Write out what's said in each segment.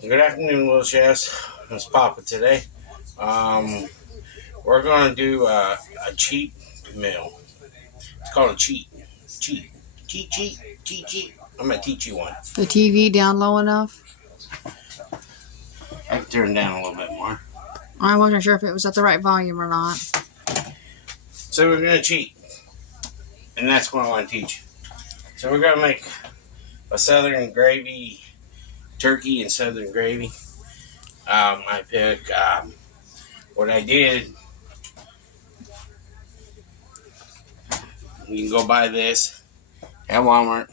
Good afternoon, little chefs. It's Papa today. Um, we're going to do a cheat meal. It's called a cheat. Cheat. Cheat, cheat, cheat, cheat. I'm going to teach you one. The TV down low enough? I can turn it down a little bit more. I wasn't sure if it was at the right volume or not. So we're going to cheat. And that's what I want to teach. So we're going to make a southern gravy, turkey and southern gravy. I pick, what I did, you can go buy this at Walmart.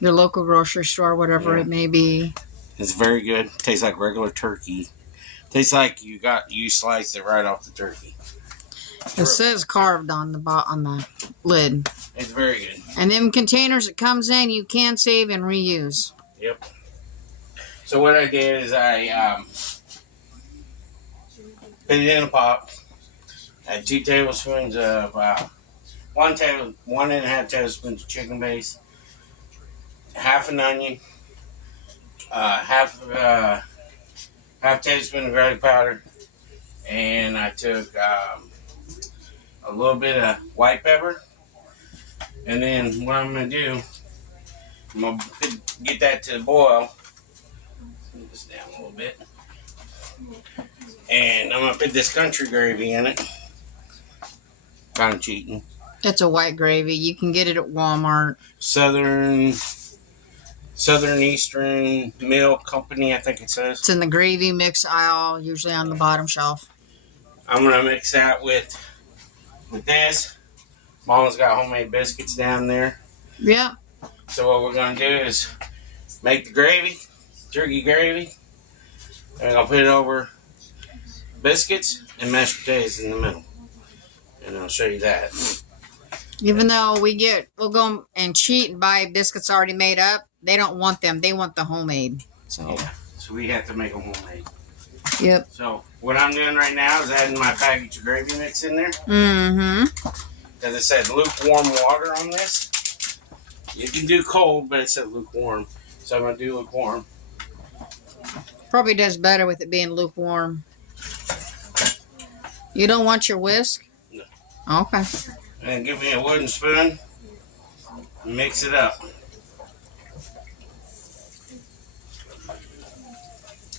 Your local grocery store, whatever it may be. It's very good. Tastes like regular turkey. Tastes like you sliced it right off the turkey. It says carved on the lid. It's very good. And them containers it comes in, you can save and reuse. Yep. So what I did is I put it in a pot. I had 2 tablespoons of 1.5 tablespoons of chicken base, half an onion, half tablespoon of garlic powder, and I took a little bit of white pepper. And then what I'm going to do, I'm going to get that to boil. Move this down a little bit. And I'm going to put this country gravy in it. Kind of cheating. It's a white gravy. You can get it at Walmart. Southeastern Milk Company, I think it says. It's in the gravy mix aisle, usually on the bottom shelf. I'm going to mix that with this. Mama's got homemade biscuits down there. Yep. So what we're going to do is make the gravy, turkey gravy. And we're going to put it over biscuits and mashed potatoes in the middle. And I'll show you that. Even though we'll go and cheat and buy biscuits already made up, they don't want them. They want the homemade. So we have to make them homemade. Yep. So what I'm doing right now is adding my package of gravy mix in there. Mm-hmm. Because it said lukewarm water on this. You can do cold, but it said lukewarm. So I'm going to do lukewarm. Probably does better with it being lukewarm. You don't want your whisk? No. Okay. And give me a wooden spoon. Mix it up.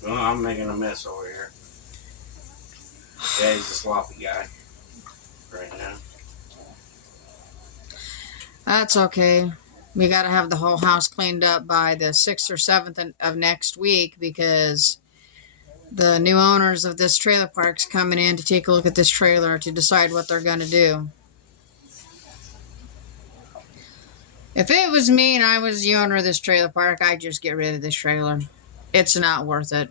Well, I'm making a mess over here. Yeah, he's a sloppy guy right now. That's okay. We got to have the whole house cleaned up by the 6th or 7th of next week because the new owners of this trailer park's coming in to take a look at this trailer to decide what they're going to do. If it was me and I was the owner of this trailer park, I'd just get rid of this trailer. It's not worth it.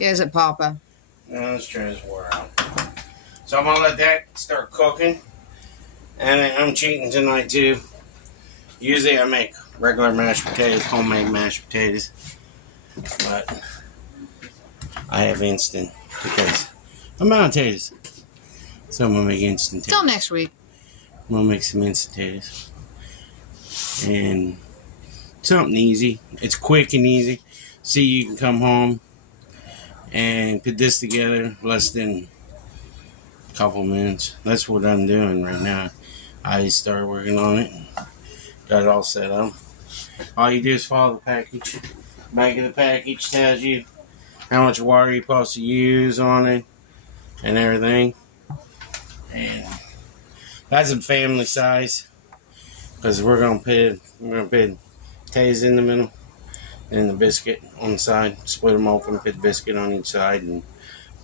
Is it, Papa? No, this trailer's wore out. So I'm going to let that start cooking. And then I'm cheating tonight too. Usually I make regular mashed potatoes, homemade mashed potatoes. But I have instant because I'm out of potatoes. So I'm going to make instant potatoes. Till next week. I'm going to make some instant potatoes. And something easy. It's quick and easy. See, you can come home and put this together less than a couple minutes. That's what I'm doing right now. I started working on it. Got it all set up. All you do is follow the package. Back of the package tells you how much water you're supposed to use on it and everything. And that's a family size because we're gonna put potatoes in the middle and the biscuit on the side. Split them open, put the biscuit on each side, and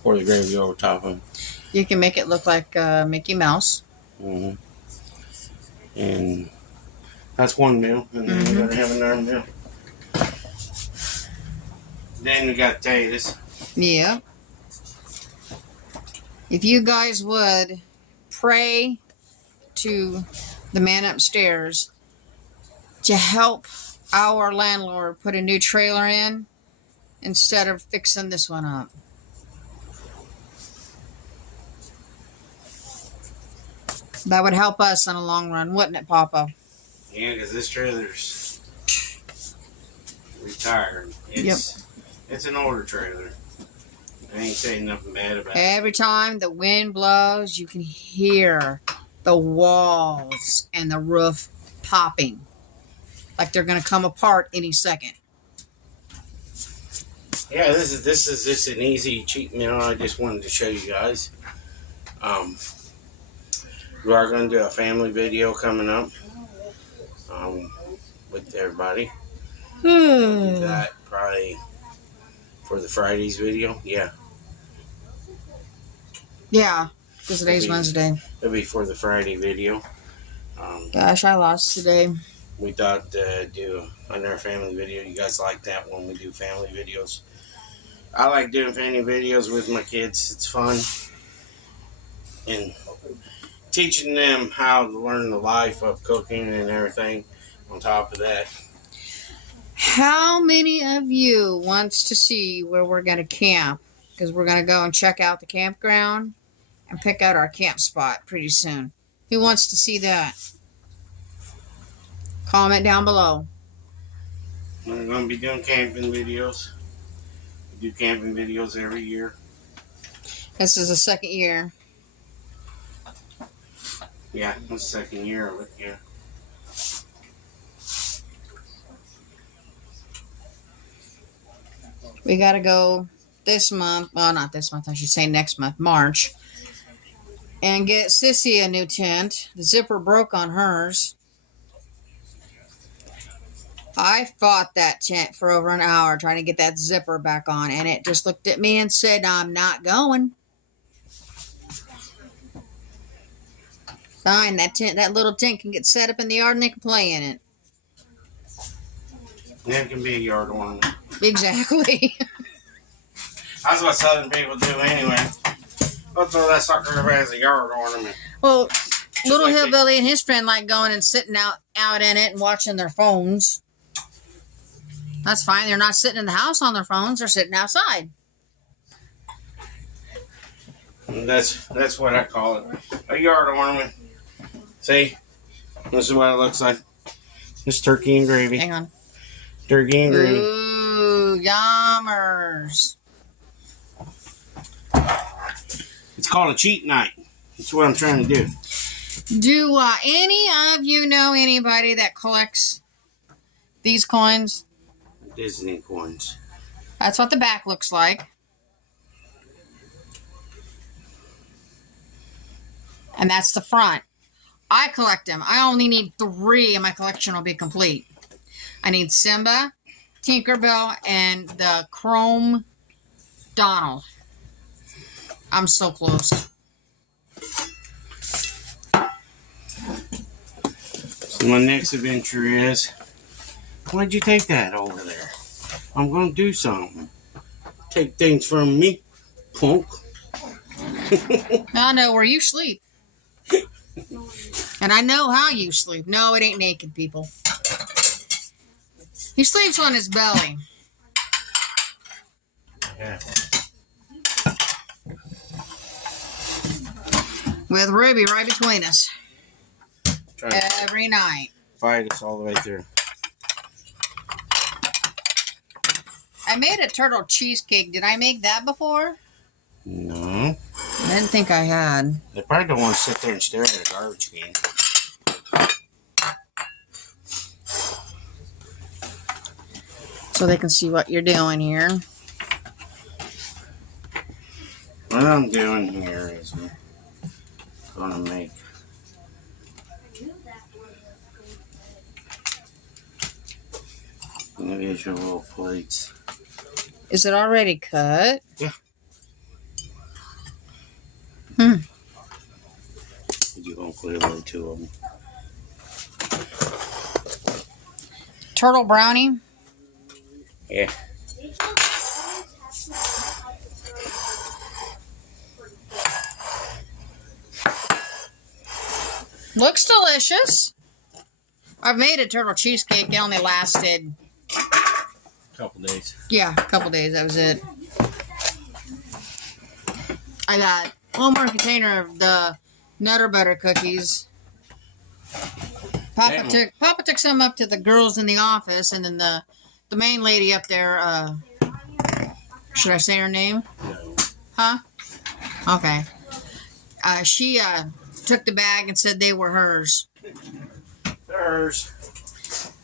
pour the gravy over top of them. You can make it look like Mickey Mouse. Mm-hmm. And that's one meal. And then we're going to have another meal. Then we got potatoes. Yeah. If you guys would pray to the man upstairs to help our landlord put a new trailer in instead of fixing this one up. That would help us in the long run, wouldn't it, Papa? Yeah, because this trailer's tired. It's an older trailer. I ain't saying nothing bad about it. Every time the wind blows, you can hear the walls and the roof popping. Like they're going to come apart any second. Yeah, this is just an easy, cheap meal. I just wanted to show you guys. We are going to do a family video coming up with everybody. Do that probably for the Friday's video. Yeah. Yeah, because today's Wednesday. It'll be for the Friday video. Gosh, I lost today. We thought do another family video. You guys like that when we do family videos? I like doing family videos with my kids. It's fun. And teaching them how to learn the life of cooking and everything on top of that. How many of you wants to see where we're going to camp? Because we're going to go and check out the campground and pick out our camp spot pretty soon. Who wants to see that? Comment down below. We're going to be doing camping videos. We do camping videos every year. This is the second year. Yeah, the second year of it, yeah. We got to go this month. Well, not this month. I should say next month, March. And get Sissy a new tent. The zipper broke on hers. I fought that tent for over an hour trying to get that zipper back on. And it just looked at me and said, I'm not going. Fine, that little tent can get set up in the yard and they can play in it. That can be a yard ornament. Exactly. That's what Southern people do anyway. They'll throw that sucker up as a yard ornament. Well, little like hillbilly and his friend like going and sitting out in it and watching their phones. That's fine. They're not sitting in the house on their phones. They're sitting outside. And that's what I call it. A yard ornament. See? This is what it looks like. Just turkey and gravy. Hang on. Turkey and gravy. Ooh, yummers. It's called a cheat night. That's what I'm trying to do. Do any of you know anybody that collects these coins? Disney coins. That's what the back looks like. And that's the front. I collect them. I only need 3 and my collection will be complete. I need Simba, Tinkerbell, and the Chrome Donald. I'm so close. So my next adventure is, why'd you take that over there? I'm going to do something. Take things from me, punk. I know where you sleep. And I know how you sleep. No, it ain't naked, people. He sleeps on his belly. Yeah. With Ruby right between us. Every night. Fight us all the way through. I made a turtle cheesecake. Did I make that before? No. I didn't think I had. They probably don't want to sit there and stare at a garbage can. So they can see what you're doing here. What I'm doing here is I'm going to make individual plates. Is it already cut? Yeah. You're going to clear away 2 of them. Turtle brownie? Yeah. Looks delicious. I've made a turtle cheesecake. It only lasted A couple days. Yeah, a couple days. That was it. I got one more container of the Nutter Butter cookies. Papa took some up to the girls in the office, and then the the main lady up there, should I say her name? No. Huh? Okay. She took the bag and said they were hers. Hers.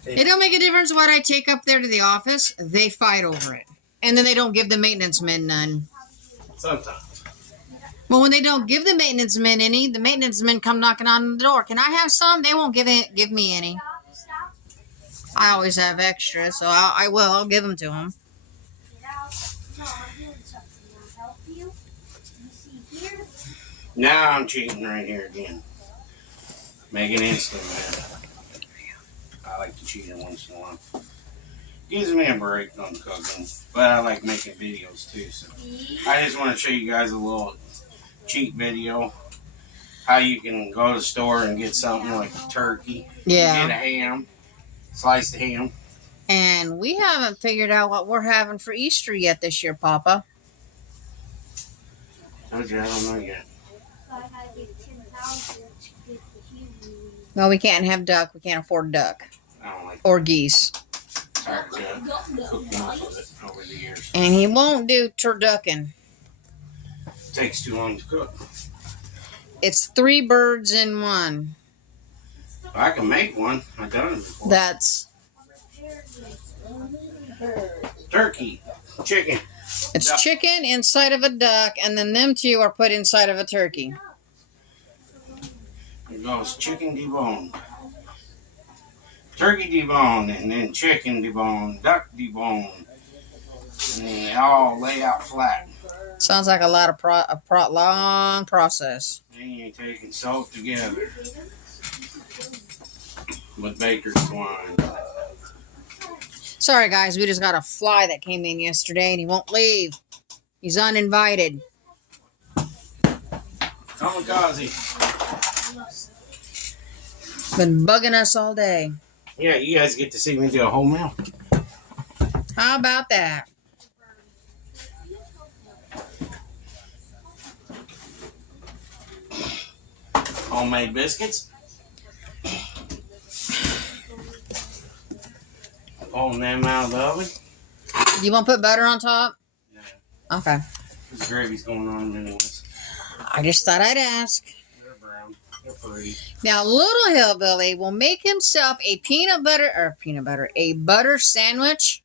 It don't make a difference what I take up there to the office. They fight over it. And then they don't give the maintenance men none. Sometimes. Well, when they don't give the maintenance men any, the maintenance men come knocking on the door. Can I have some? They won't give me any. I always have extra, so I'll give them to them. Now I'm cheating right here again. Making instant, man. I like to cheat it once in a while. Gives me a break on cooking, but I like making videos too. So I just want to show you guys a little cheat video. How you can go to the store and get something like a turkey. Yeah. Get a ham. Sliced ham. And we haven't figured out what we're having for Easter yet this year, Papa. Told you I don't know yet. Well, we can't have duck. We can't afford duck. I don't like or geese. Tired to cook enough of it over the years. And he won't do turducken. Takes too long to cook. It's 3 birds in one. I can make one. I've done it before. That's turkey, chicken. It's duck. Chicken inside of a duck, and then them 2 are put inside of a turkey. It goes chicken deboned, turkey deboned, and then chicken deboned, duck deboned, and then they all lay out flat. Sounds like a lot of long process. Then you take and sew it together with baker's twine. Sorry, guys, we just got a fly that came in yesterday, and he won't leave. He's uninvited. Kamikaze. Been bugging us all day. Yeah, you guys get to see me do a whole meal. How about that? Homemade biscuits. Pulling them out of the oven. You want to put butter on top? Yeah. Okay. This gravy's going on anyways. I just thought I'd ask. They're brown. They're pretty. Now, Little Hillbilly will make himself a butter sandwich.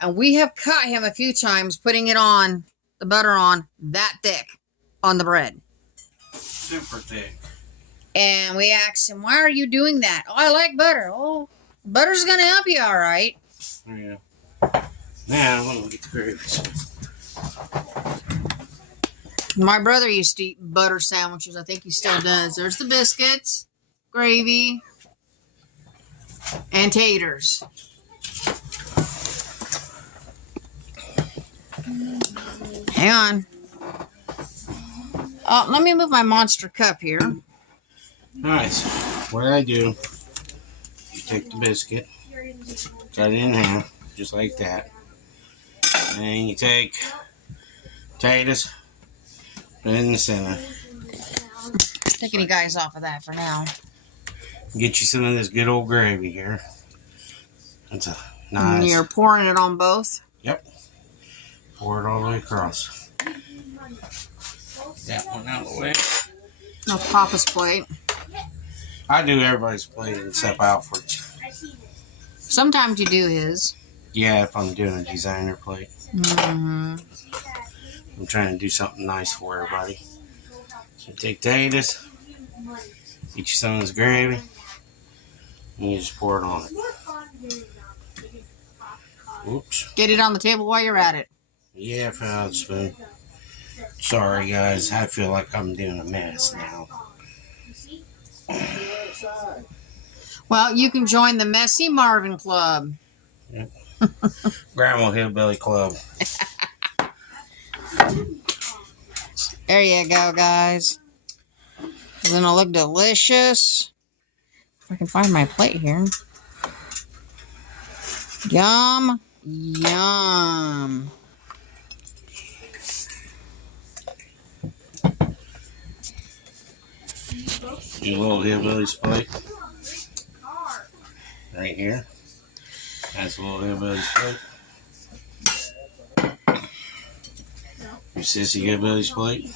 And we have caught him a few times putting it on, the butter on, that thick on the bread. Super thick. And we asked him, why are you doing that? Oh, I like butter. Oh, butter's going to help you all right. Yeah. Now, I'm going to get the gravy. My brother used to eat butter sandwiches. I think he still does. There's the biscuits, gravy, and taters. Hang on. Oh, let me move my monster cup here. Nice. What I do, you take the biscuit, cut it in half, just like that. And then you take potatoes, put it in the center. Take any guys off of that for now. Get you some of this good old gravy here. That's a And nice. you're pouring it on both? Yep. Pour it all the way across. That one out of the way. That's Papa's plate. I do everybody's plate except Alfred's. Sometimes you do his. Yeah, if I'm doing a designer plate. Mm-hmm. I'm trying to do something nice for everybody. So take potatoes, get you some of this gravy, and you just pour it on it. Oops. Get it on the table while you're at it. Yeah, I fell out of the spoon. Sorry, guys. I feel like I'm doing a mess now. Well, you can join the Messy Marvin Club. Yep. Grandma Hillbilly Club. There you go, guys. It's gonna look delicious. If I can find my plate here. Yum, yum. Your little hillbilly's plate. Right here. That's a little hillbilly's plate. Your sissy hillbilly's plate.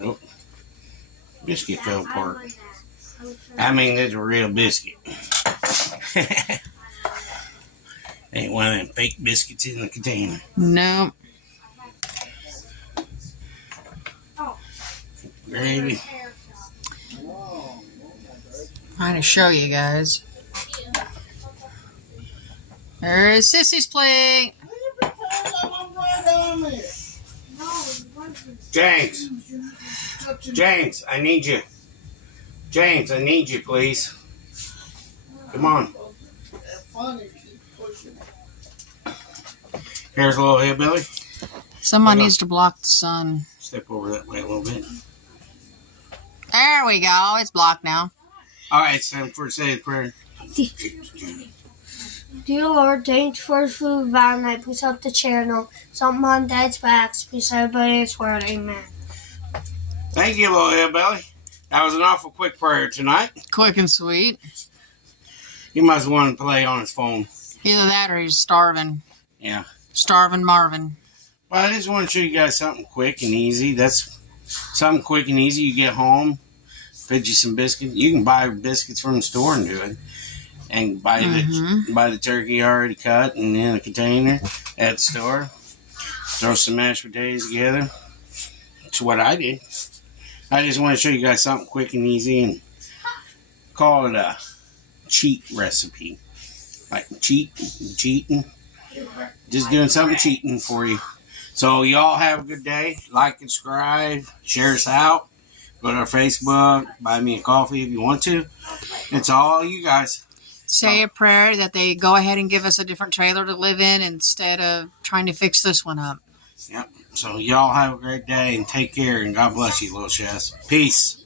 Nope. Biscuit fell apart. I mean, there's a real biscuit. Ain't one of them fake biscuits in the container. No. Gravy. Trying to show you guys. There's Sissy's plate. James. James, I need you. James, I need you, please. Come on. Here's a little hillbilly. Someone needs to block the sun. Step over that way a little bit. There we go. It's blocked now. All right, it's time for a say a prayer. Dear Lord, thanks for food van that puts up the channel. Something on Dad's backs beside by His word. Amen. Thank you, little hillbilly. That was an awful quick prayer tonight. Quick and sweet. He must want to play on his phone. Either that or he's starving. Yeah. Starving Marvin. Well, I just want to show you guys something quick and easy. That's something quick and easy. You get home, fed you some biscuits. You can buy biscuits from the store and do it. And buy the turkey already cut and in a container at the store. Throw some mashed potatoes together. That's what I did. I just want to show you guys something quick and easy and call it a cheat recipe. Like cheating. Just doing something cheating for you. So y'all have a good day. Like and subscribe. Share us out. Go to our Facebook. Buy me a coffee if you want to. It's all you guys. Say a prayer that they go ahead and give us a different trailer to live in instead of trying to fix this one up. Yep. So y'all have a great day and take care and God bless you, little chefs. Peace.